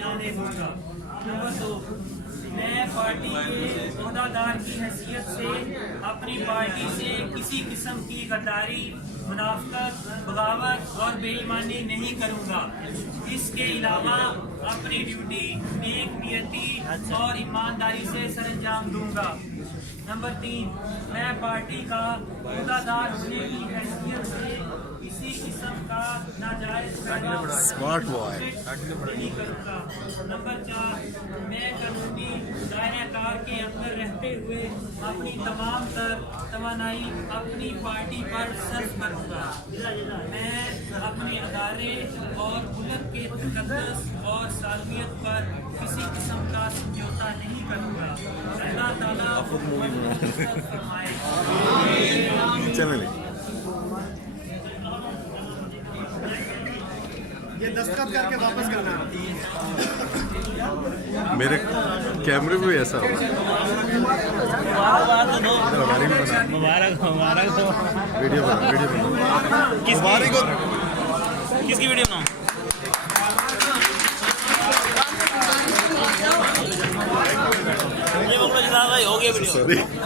نہیں آنے دوں گا۔ نمبر 2، میں پارٹی کے عہدیدار کی حیثیت سے اپنی پارٹی سے کسی قسم کی غداری، منافقت، بغاوت اور بے ایمانی نہیں کروں گا۔ اس کے علاوہ اپنی ڈیوٹی نیک نیتی اور ایمانداری سے سر انجام دوں گا۔ نمبر 3، میں پارٹی کا عہدیدار ہونے کی حیثیت سے کسی قسم کا ناجائز فائدہ نہیں کروں گا۔ نمبر 4، میں قانونی دائرہ کار کے اندر رہتے ہوئے اپنی تمام تر توانائی اپنی پارٹی پر صرف کروں گا۔ میں اپنے ادارے اور ملک کے تقدس اور سالمیت پر کسی قسم کا سمجھوتا نہیں کروں گا۔ اللہ تعالیٰ فرمائے۔ یہ دستخط کر کے واپس کرنا ہے۔ میرے کیمرے میں ایسا ہو مبارک ہو۔ ویڈیو بنا کس کی ویڈیو بناؤں؟ یہ ہو گیا ویڈیو۔